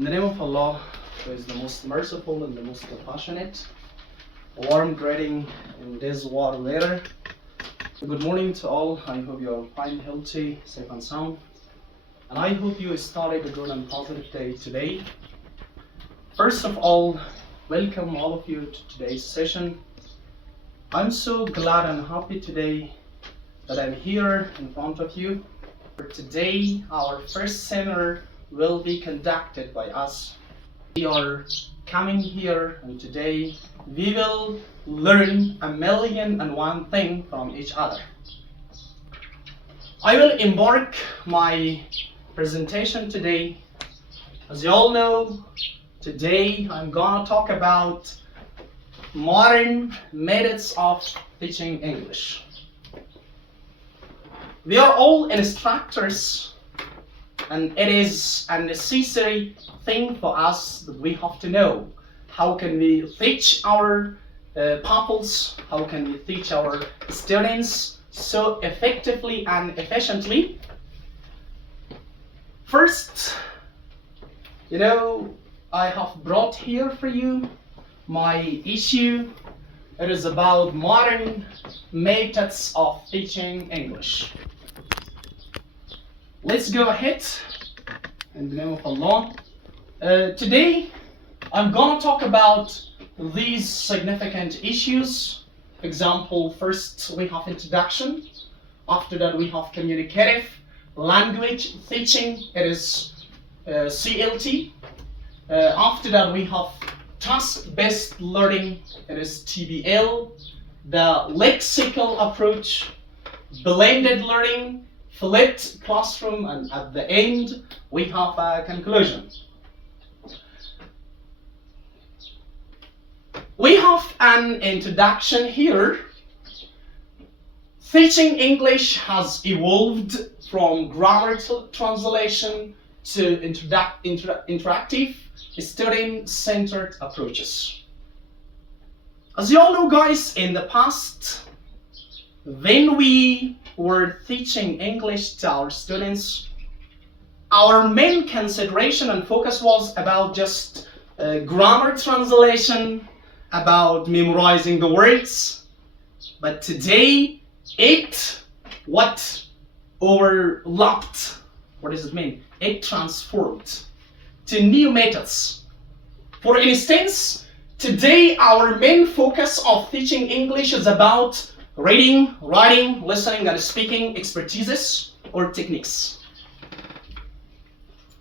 In the name of Allah, who is the most merciful and the most compassionate, a warm greeting in this warm weather. Good morning to all. I hope you are fine, healthy, safe and sound. And I hope you started a good and positive day today. First of all, welcome all of you to today's session. I'm so glad and happy today that I'm here in front of you. For today, our first seminar will be conducted by us. We are coming here and today we will learn 1,000,001 things from each other. I will embark my presentation today. As you all know, today I'm gonna talk about modern methods of teaching English. We are all instructors, and it is a necessary thing for us that we have to know. How can we teach our pupils? How can we teach our students so effectively and efficiently? First, I have brought here for you my issue. It is about modern methods of teaching English. Let's go ahead in the name of Allah. Today I'm gonna talk about these significant issues. For example, first we have introduction. After that we have communicative language teaching. It is CLT. After that we have task-based learning. It is TBL. The lexical approach, blended learning, flipped classroom, and at the end we have a conclusion. We have an introduction here. Teaching English has evolved from grammar translation to interactive, student-centered approaches. As you all know, guys, in the past, when we were teaching English to our students, our main consideration and focus was about just grammar translation, about memorizing the words. But today, it overlapped. What does it mean? It transformed to new methods. For instance, today our main focus of teaching English is about reading, writing, listening, and speaking expertises or techniques.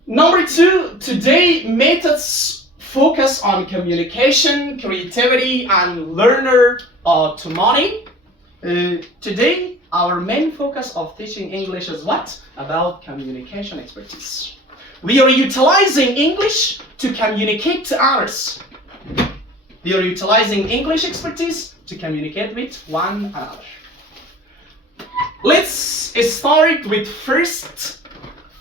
Number two, today methods focus on communication, creativity, and learner autonomy. Today, our main focus of teaching English is what? About communication expertise. We are utilizing English to communicate to others. We are utilizing English expertise to communicate with one another. Let's start with first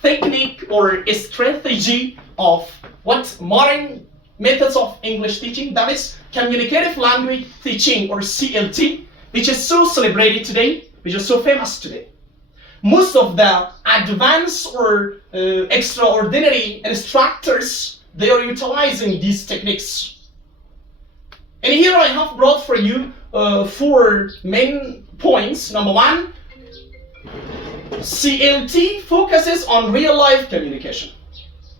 technique or strategy of what modern methods of English teaching, that is communicative language teaching or CLT, which is so celebrated today, which is so famous today. Most of the advanced or extraordinary instructors, they are utilizing these techniques. And here I have brought for you 4 main points. Number 1, CLT focuses on real-life communication.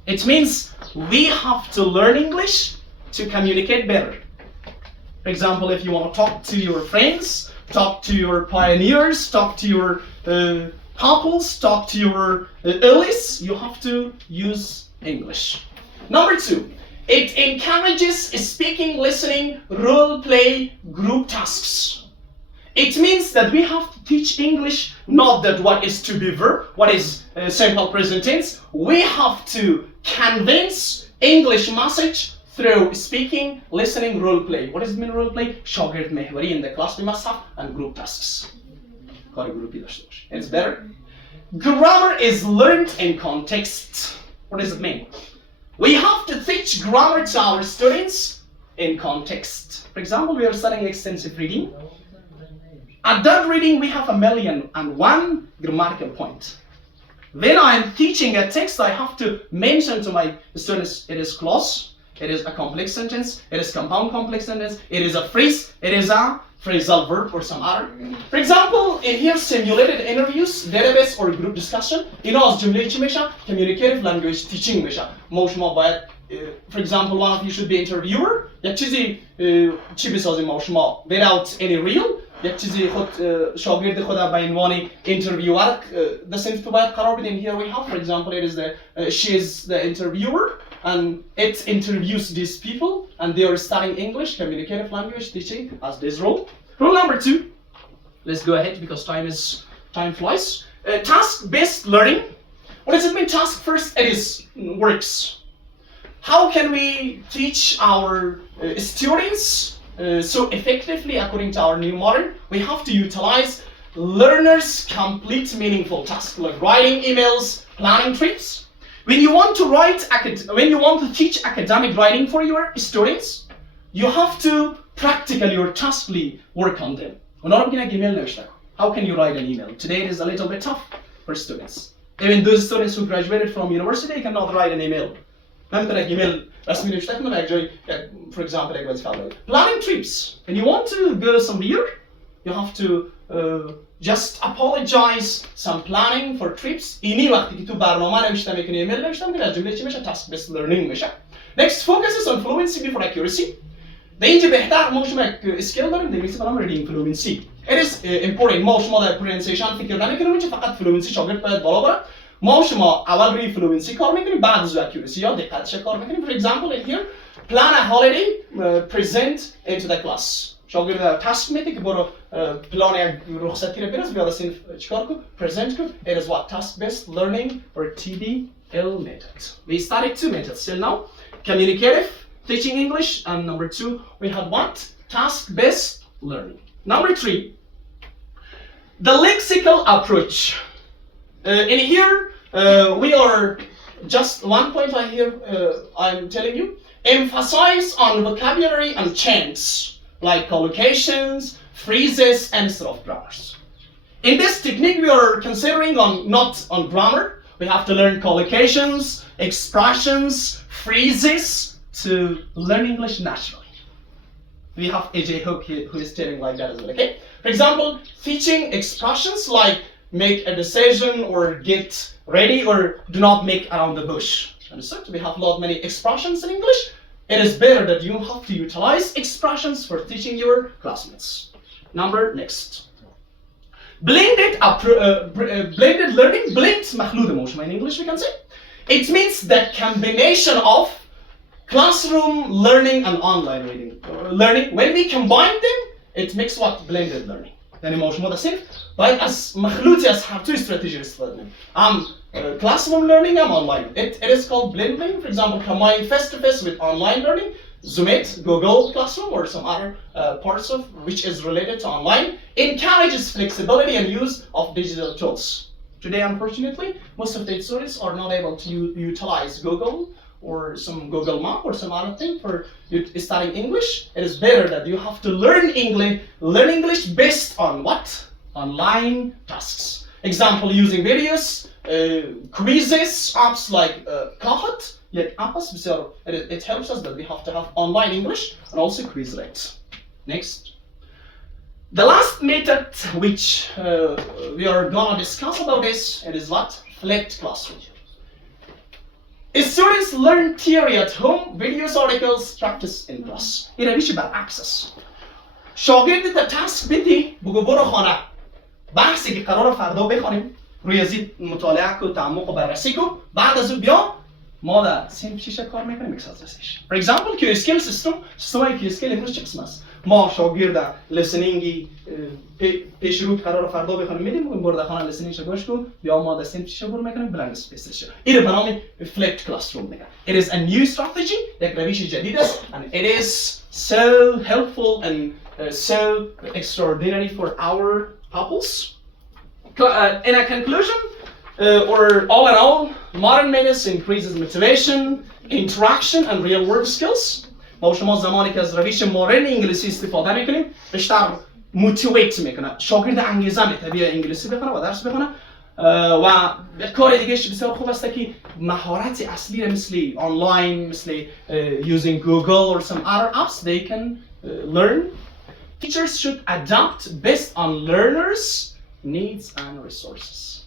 It means we have to learn English to communicate better. For example, if you want to talk to your friends, talk to your pioneers, talk to your pupils, talk to your earlies, you have to use English. Number 2, it encourages speaking, listening, role play, group tasks. It means that we have to teach English, not that what is to be verb, what is simple present tense. We have to convince English message through speaking, listening, role play. What does it mean, role play? شاگرد محوری in the class we must have, and group tasks. It's better. Grammar is learned in context. What does it mean? We have to teach grammar to our students in context. For example, we are studying extensive reading. At that reading, we have 1,000,001 grammatical points. When I'm teaching a text, I have to mention to my students it is clause, it is a complex sentence, it is compound complex sentence, it is a phrase, it is a phrasal verb or some other. For example, in here simulated interviews, database or group discussion اینا از جمله چی میشه؟ communicative language teaching میشه. ما شما باید for example one of you should be interviewer یک چیزی چی بسازیم ما شما without any real یک چیزی خود شاگرد خود به عنوان interviewer the same تو باید قرار بدیم. Here we have for example it is the she is the interviewer and it interviews these people and they are studying English communicative language teaching as this role. Rule number 2, let's go ahead because time flies. Task based learning. What does it mean task first? It is works. How can we teach our students so effectively according to our new model? We have to utilize learners complete meaningful tasks like writing emails, planning trips. When you want to teach academic writing for your students, you have to practically or taskfully work on them. How can you write an email? Today it is a little bit tough for students. Even those students who graduated from university cannot write an email. For example, planning trips. When you want to go somewhere, you have to just apologize some planning for trips. اینی وقتی که تو برنامه نوشته میکنی ایمیل نوشته میکنی از جمله چی میشه؟ task based learning میشه. Next focuses on fluency before accuracy. ده اینجا بهتر ما شما اسکیل داریم دیگه مثلا reading fluency. It is important ما شما در pronunciation فکر نمیکنیم اینجا فقط fluency شاگرد باید بالا بره. ما شما اول روی fluency کار میکنیم بعد از accuracy یا دقتش کار میکنیم. For example in here plan a holiday present into the class. شاگرد تاسک میده که برو پلان یک رخصتی رو بنویس بیاد صنف چیکار کن present کن. It is what task based learning or TBL method. We studied 2 methods till now. Communicative teaching English and number 2 we had what? Task based learning. Number 3 the lexical approach. In here we are just one point I here I'm telling you emphasize on vocabulary and chants like collocations, phrases, and instead of grammars. In this technique, we are considering not on grammar. We have to learn collocations, expressions, phrases to learn English naturally. We have AJ Hook who is telling like that as well, okay? For example, teaching expressions like make a decision or get ready or do not make around the bush. Understood? We have many expressions in English. It is better that you have to utilize expressions for teaching your classmates. Next. Blended learning, blend مخلوط موشما in English we can say. It means the combination of classroom learning and online learning. When we combine them, it makes what? Blended learning. يعني موشما the same. باید از مخلوطی از هر 2 strategy استفاده کنیم. Classroom learning and online. It is called blending. For example, combining face-to-face with online learning. Zoom it, Google Classroom or some other parts of which is related to online. Encourages flexibility and use of digital tools. Today, unfortunately, most of the students are not able to utilize Google or some Google Map or some other thing for studying English. It is better that you have to learn English based on what? Online tasks. Example, using videos, quizzes, apps like Kahoot. It helps us that we have to have online English and also quiz rates. Next. The last method which we are gonna discuss about this, it is what? Flipped classroom. Students learn theory at home, videos, articles, practice in class. این روش برعکس. شاگرد تا تاسک بدی بگو برو خانه. بحثی که قرار فردا بخونیم ریاضی مطالعه کو تعمق و بررسی کو بعد از اون بیا ما در سیم شیشه کار میکنیم اکسازرسیشن. For example کیو اسکیل سیستم کیو اسکیل امروز چه قسم است؟ ما شاگرد لسنینگی پیش رو قرار فردا بخونیم میدیم میگیم برو در خانه لسنینگش گوش کن بیا ما در سیم شیشه برو میکنیم بلند اسپیسش. این به نام flipped classroom میگن. It is a new strategy یک روش جدید است and it is so helpful and so extraordinary for our pupils. In a conclusion, or all in all, modern methods increases motivation, interaction, and real-world skills. ما شما زمانی که از روش مدرن انگلیسی استفاده میکنیم بیشتر موتیویت میکنه. شاگرد انگیزه میده بیا انگلیسی بخونه و درس بخونه. و کار دیگه بسیار خوب است که مهارت اصلی مثل آنلاین مثل using Google or some other apps they can learn. Teachers should adapt based on learners' needs and resources.